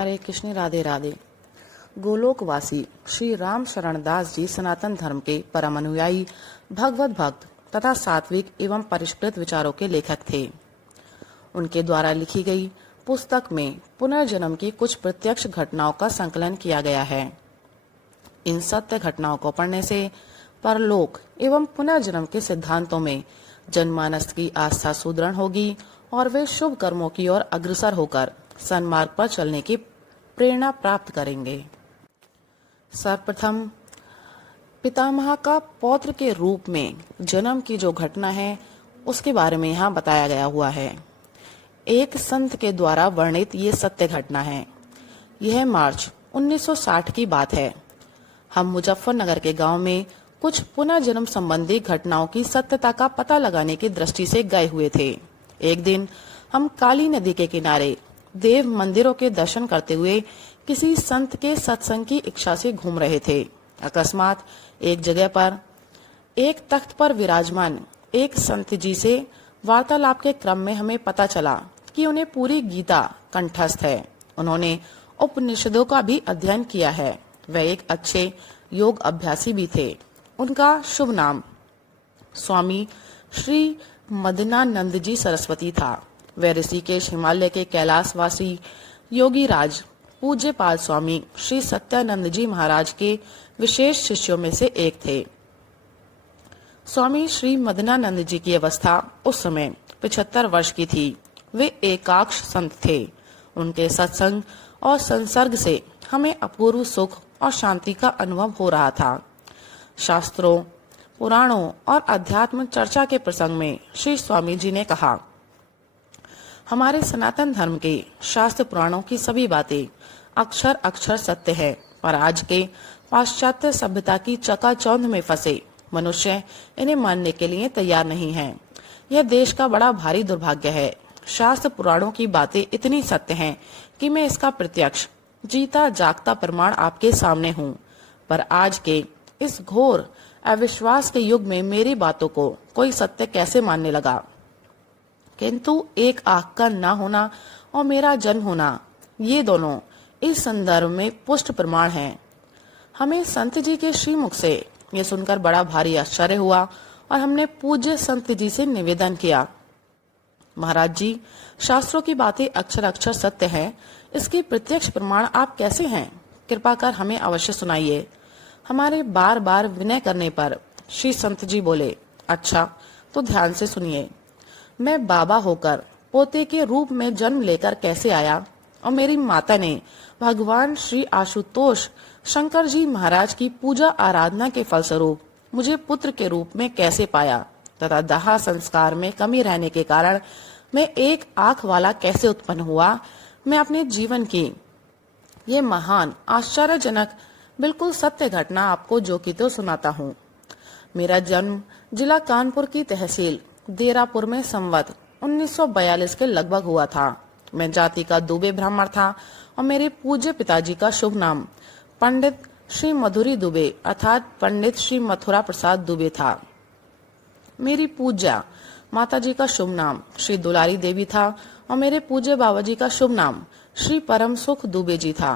हरे कृष्ण, राधे राधे। गोलोकवासी श्री राम शरण दास जी सनातन धर्म के परम अनुयायी, भगवत भक्त तथा सात्विक एवं परिष्कृत विचारों के लेखक थे। उनके द्वारा लिखी गई पुस्तक में पुनर्जन्म की कुछ प्रत्यक्ष घटनाओं का संकलन किया गया है। इन सत्य घटनाओं को पढ़ने से परलोक एवं पुनर्जन्म के सिद्धांतों में जनमानस की आस्था सुदृढ़ होगी और वे शुभ कर्मों की ओर अग्रसर होकर सन्मार्ग पर चलने की प्रेरणा प्राप्त करेंगे। सर्वप्रथम पितामह का पौत्र के रूप में जन्म की जो घटना है उसके बारे में यहाँ बताया गया हुआ है। एक संत के द्वारा वर्णित ये सत्य घटना है। यह मार्च 1960 की बात है। हम मुजफ्फरनगर के गांव में कुछ पुनर्जन्म संबंधी घटनाओं की सत्यता का पता लगाने की दृष्टि से गए हुए थे। एक दिन हम काली नदी के किनारे देव मंदिरों के दर्शन करते हुए किसी संत के सत्संग की इच्छा से घूम रहे थे। अकस्मात एक जगह पर एक तख्त पर विराजमान एक संत जी से वार्तालाप के क्रम में हमें पता चला कि उन्हें पूरी गीता कंठस्थ है। उन्होंने उपनिषदों का भी अध्ययन किया है। वह एक अच्छे योग अभ्यासी भी थे। उनका शुभ नाम स्वामी श्री मदनानंद जी सरस्वती था। वे ऋषिकेश हिमालय के कैलाशवासी योगी राज पूज्यपाल स्वामी श्री सत्यानंद जी महाराज के विशेष शिष्यों में से एक थे। स्वामी श्री मदनानंद जी की अवस्था उस समय 75 वर्ष की थी। वे एकाक्ष संत थे। उनके सत्संग और संसर्ग से हमें अपूर्व सुख और शांति का अनुभव हो रहा था। शास्त्रों, पुराणों और अध्यात्म चर्चा के प्रसंग में श्री स्वामी जी ने कहा, हमारे सनातन धर्म के शास्त्र पुराणों की सभी बातें अक्षर अक्षर सत्य है, पर आज के पाश्चात्य सभ्यता की चकाचौंध में फंसे मनुष्य इन्हें मानने के लिए तैयार नहीं है। यह देश का बड़ा भारी दुर्भाग्य है। शास्त्र पुराणों की बातें इतनी सत्य हैं कि मैं इसका प्रत्यक्ष जीता जागता प्रमाण आपके सामने हूँ, पर आज के इस घोर अविश्वास के युग में मेरी बातों को कोई सत्य कैसे मानने लगा। किंतु एक आंख का ना होना और मेरा जन्म होना, ये दोनों इस संदर्भ में पुष्ट प्रमाण हैं। हमें संत जी के श्रीमुख से यह सुनकर बड़ा भारी आश्चर्य हुआ और हमने पूज्य संत जी से निवेदन किया, महाराज जी, शास्त्रों की बातें अक्षर अक्षर सत्य है, इसके प्रत्यक्ष प्रमाण आप कैसे हैं? कृपा कर हमें अवश्य सुनाइए। हमारे बार बार विनय करने पर श्री संत जी बोले, अच्छा तो ध्यान से सुनिए। मैं बाबा होकर पोते के रूप में जन्म लेकर कैसे आया और मेरी माता ने भगवान श्री आशुतोष शंकर जी महाराज की पूजा आराधना के फलस्वरूप मुझे पुत्र के रूप में कैसे पाया तथा दाह संस्कार में कमी रहने के कारण मैं एक आंख वाला कैसे उत्पन्न हुआ, मैं अपने जीवन की ये महान आश्चर्यजनक बिल्कुल सत्य घटना आपको जो की तो सुनाता हूँ। मेरा जन्म जिला कानपुर की तहसील देरापुर में संवत 1942 के लगभग हुआ था। मैं जाति का दुबे ब्राह्मण था और मेरे पूज्य पिताजी का शुभ नाम पंडित श्री मधुरी दुबे अर्थात पंडित श्री मथुरा प्रसाद दुबे था। मेरी पूज्या माताजी का शुभ नाम श्री दुलारी देवी था और मेरे पूज्य बाबाजी का शुभ नाम श्री परम सुख दुबे जी था।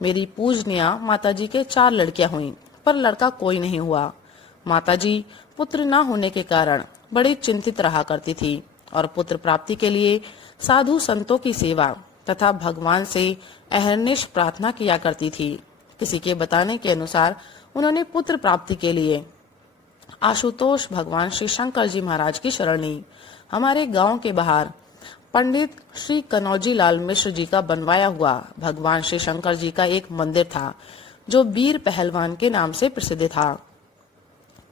मेरी पूजनीय माताजी के 4 लड़कियां हुईं, पर लड़का कोई नहीं हुआ। माताजी पुत्र न होने के कारण बड़ी चिंतित रहा करती थी और पुत्र प्राप्ति के लिए साधु संतों की सेवा तथा भगवान से अहर्निश प्रार्थना किया करती थी। किसी के बताने के अनुसार उन्होंने पुत्र प्राप्ति के लिए आशुतोष भगवान श्री शंकर जी महाराज की शरण ली। हमारे गांव के बाहर पंडित श्री कनौजी लाल मिश्र जी का बनवाया हुआ भगवान श्री शंकर जी का एक मंदिर था, जो वीर पहलवान के नाम से प्रसिद्ध था।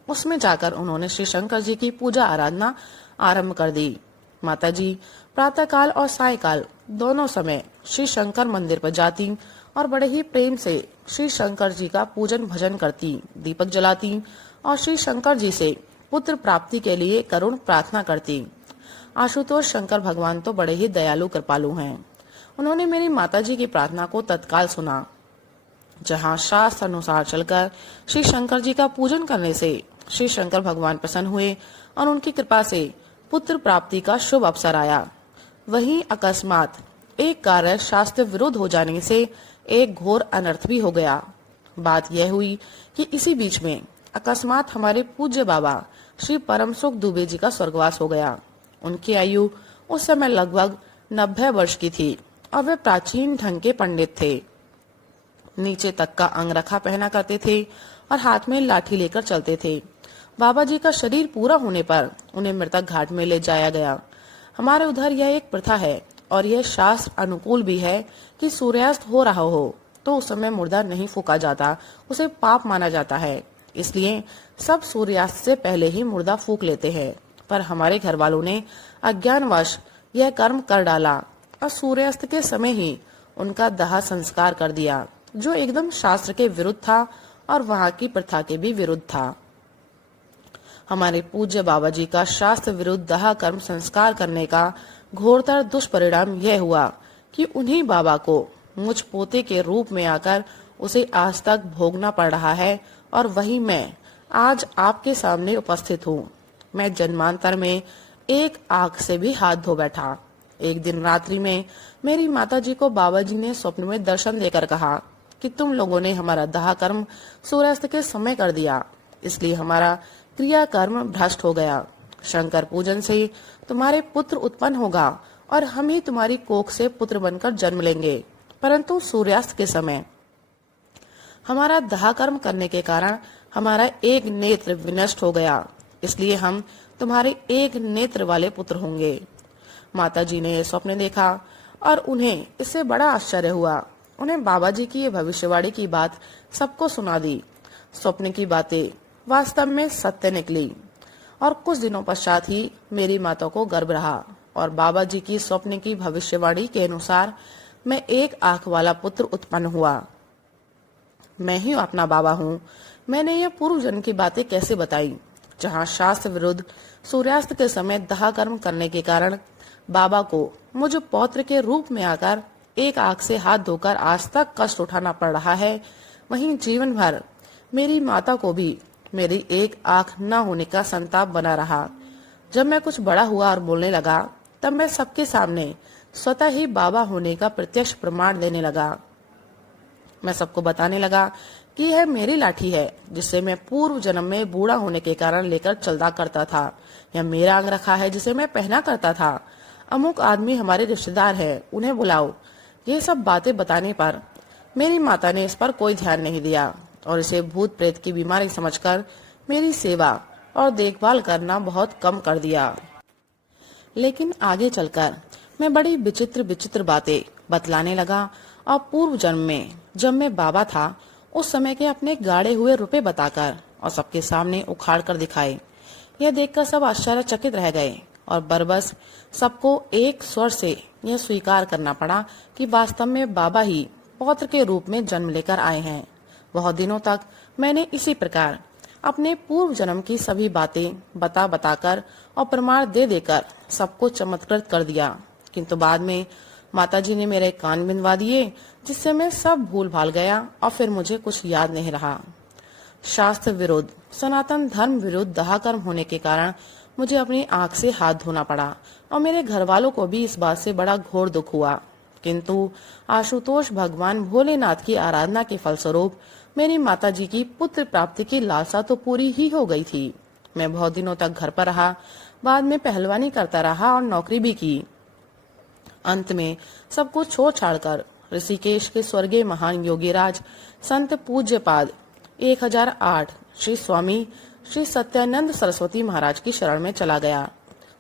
उसमें जाकर उन्होंने श्री शंकर जी की पूजा आराधना आरंभ कर दी। माताजी प्रातःकाल और सायकाल दोनों समय श्री शंकर मंदिर पर जाती और बड़े ही प्रेम से श्री शंकर जी का पूजन भजन करती, दीपक जलाती और श्री शंकर जी से पुत्र प्राप्ति के लिए करुण प्रार्थना करती। आशुतोष शंकर भगवान तो बड़े ही दयालु कृपालु हैं। उन्होंने मेरी माताजी की प्रार्थना को तत्काल सुना। जहाँ शास्त्र अनुसार चलकर श्री शंकर जी का पूजन करने से श्री शंकर भगवान प्रसन्न हुए और उनकी कृपा से पुत्र प्राप्ति का शुभ अवसर आया। वहीं अकस्मात एक कार्य शास्त्र विरुद्ध हो जाने से एक घोर अनर्थ भी हो गया। बात यह हुई कि इसी बीच में अकस्मात हमारे पूज्य बाबा श्री परम सुख दुबे जी का स्वर्गवास हो गया। उनकी आयु उस समय लगभग 90 वर्ष की थी और वे प्राचीन ढंग के पंडित थे। नीचे तक का अंगरखा पहना करते थे और हाथ में लाठी लेकर चलते थे। बाबा जी का शरीर पूरा होने पर उन्हें मृतक घाट में ले जाया गया। हमारे उधर यह एक प्रथा है और यह शास्त्र अनुकूल भी है कि सूर्यास्त हो रहा हो तो उस समय मुर्दा नहीं फूका जाता, उसे पाप माना जाता है। इसलिए सब सूर्यास्त से पहले ही मुर्दा फूक लेते हैं। पर हमारे घर वालों ने अज्ञानवश यह कर्म कर डाला और सूर्यास्त के समय ही उनका दाह संस्कार कर दिया, जो एकदम शास्त्र के विरुद्ध था और वहाँ की प्रथा के भी विरुद्ध था। हमारे पूज्य बाबा जी का शास्त्र विरुद्ध दाह कर्म संस्कार करने का घोरतर दुष्परिणाम यह हुआ कि उन्हीं बाबा को मुझ पोते के रूप में आकर उसे आज तक भोगना पड़ रहा है और वही मैं आज आपके सामने उपस्थित हूँ। मैं जन्मांतर में एक आंख से भी हाथ धो बैठा। एक दिन रात्रि में मेरी माता जी को बाबा जी ने स्वप्न में दर्शन देकर कहा कि तुम लोगों ने हमारा दाह कर्म सूर्यास्त के समय कर दिया, इसलिए हमारा क्रिया कर्म भ्रष्ट हो गया। शंकर पूजन से तुम्हारे पुत्र उत्पन्न होगा और हम ही तुम्हारी कोख से पुत्र बनकर जन्म लेंगे, परंतु सूर्यास्त के समय हमारा दाह कर्म करने के कारण हमारा एक नेत्र विनष्ट हो गया, इसलिए हम तुम्हारे एक नेत्र वाले पुत्र होंगे। माता जी ने यह स्वप्न देखा और उन्हें इससे बड़ा आश्चर्य हुआ। उन्हें बाबा जी की ये भविष्यवाणी की बात सबको सुना दी। स्वप्न की बातें वास्तव में सत्य निकली और कुछ दिनों पश्चात ही मेरी माता को गर्भ रहा और बाबा जी की स्वप्न की भविष्यवाणी के अनुसार मैं एक आंख वाला पुत्र उत्पन्न हुआ। मैं ही अपना बाबा हूँ। मैंने ये पूर्व जन्म की बातें कैसे बताई, जहाँ शास्त्र विरुद्ध सूर्यास्त के समय दाह कर्म करने के कारण बाबा को मुझ पौत्र के रूप में आकर एक आंख से हाथ धोकर आज तक कष्ट उठाना पड़ रहा है, वहीं जीवन भर मेरी माता को भी मेरी एक आंख न होने का संताप बना रहा। जब मैं कुछ बड़ा हुआ और बोलने लगा, तब मैं सबके सामने स्वतः ही बाबा होने का प्रत्यक्ष प्रमाण देने लगा। मैं सबको बताने लगा कि यह मेरी लाठी है, जिससे मैं पूर्व जन्म में बूढ़ा होने के कारण लेकर चलता करता था। यह मेरा अंगरखा है, जिसे मैं पहना करता था। अमुक आदमी हमारे रिश्तेदार है, उन्हें बुलाओ। ये सब बातें बताने पर मेरी माता ने इस पर कोई ध्यान नहीं दिया और इसे भूत प्रेत की बीमारी समझकर मेरी सेवा और देखभाल करना बहुत कम कर दिया। लेकिन आगे चलकर मैं बड़ी विचित्र विचित्र बातें बतलाने लगा और पूर्व जन्म में जब मैं बाबा था उस समय के अपने गाड़े हुए रुपए बताकर और सबके सामने उखाड़ कर दिखाए। यह देखकर सब आश्चर्यचकित रह गए और बरबस सबको एक स्वर से यह स्वीकार करना पड़ा कि वास्तव में बाबा ही पौत्र के रूप में जन्म लेकर आए हैं। बहुत दिनों तक मैंने इसी प्रकार अपने पूर्व जन्म की सभी बातें बता बताकर और प्रमाण दे देकर सबको चमत्कृत कर दिया, किंतु बाद में माताजी ने मेरे कान बिंदवा दिए, जिससे मैं सब भूल भाल गया और फिर मुझे कुछ याद नहीं रहा। शास्त्र विरुद्ध सनातन धर्म विरुद्ध दाह कर्म होने के कारण मुझे अपनी आंख से हाथ धोना पड़ा और मेरे घर वालों को भी इस बात से बड़ा घोर दुख हुआ। किंतु आशुतोष भगवान भोलेनाथ की आराधना के फलस्वरूप मेरी माताजी की पुत्र प्राप्ति की लालसा तो पूरी ही हो गई थी। मैं बहुत दिनों तक घर पर रहा, बाद में पहलवानी करता रहा और नौकरी भी की। अंत में सब कुछ छोड़ छाड़कर ऋषिकेश के स्वर्गीय महान योगीराज संत पूज्यपाद 1008 श्री स्वामी श्री सत्यानंद सरस्वती महाराज की शरण में चला गया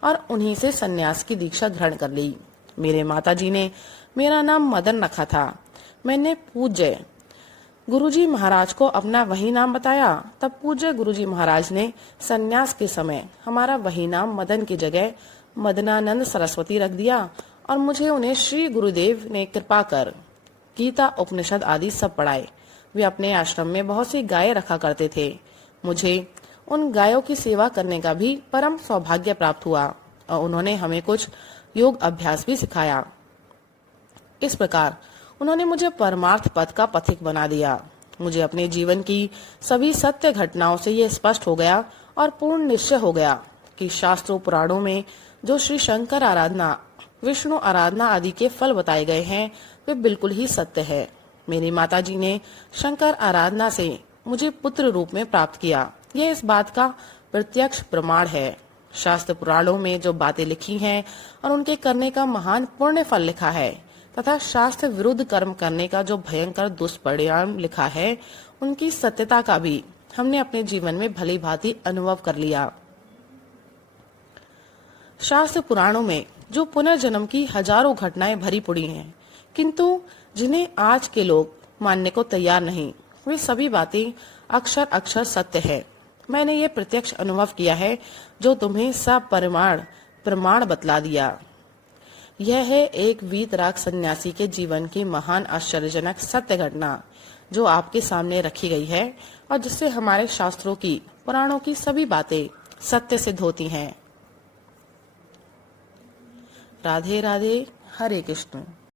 और उन्हीं से सन्यास की दीक्षा ग्रहण कर ली। मेरे माताजी ने मेरा नाम मदन रखा था। मैंने पूज्य गुरुजी महाराज को अपना वही नाम बताया। तब पूज्य गुरुजी महाराज ने सन्यास के समय हमारा वही नाम मदन की जगह मदनानंद सरस्वती रख दिया और मुझे उन्हें श्री गुरुदेव ने कृपा कर गीता उपनिषद आदि सब पढ़ाए। वे अपने आश्रम में बहुत सी गायें रखा करते थे। मुझे उन गायों की सेवा करने का भी परम सौभाग्य प्राप्त हुआ और उन्होंने हमें कुछ योग अभ्यास भी सिखाया। इस प्रकार उन्होंने मुझे परमार्थ पथ का पथिक बना दिया। मुझे अपने जीवन की सभी सत्य घटनाओं से यह स्पष्ट हो गया और पूर्ण निश्चय हो गया कि शास्त्रों पुराणों में जो श्री शंकर आराधना विष्णु आराधना आदि के फल बताए गए हैं वे बिल्कुल ही सत्य है। मेरी माताजी ने शंकर आराधना से मुझे पुत्र रूप में प्राप्त किया, यह इस बात का प्रत्यक्ष प्रमाण है। शास्त्र पुराणों में जो बातें लिखी हैं और उनके करने का महान पुण्य फल लिखा है तथा शास्त्र विरुद्ध कर्म करने का जो भयंकर दुष्परिणाम लिखा है, उनकी सत्यता का भी हमने अपने जीवन में भली भांति अनुभव कर लिया। शास्त्र पुराणों में जो पुनर्जन्म की हजारों घटनाएं भरी पड़ी हैं, किंतु जिन्हें आज के लोग मानने को तैयार नहीं, वे सभी बातें अक्षर अक्षर सत्य है। मैंने ये प्रत्यक्ष अनुभव किया है जो तुम्हें सब प्रमाण बतला दिया। यह है एक वीतराग सन्यासी के जीवन की महान आश्चर्यजनक सत्य घटना जो आपके सामने रखी गई है और जिससे हमारे शास्त्रों की पुराणों की सभी बातें सत्य सिद्ध होती हैं। राधे राधे, हरे कृष्ण।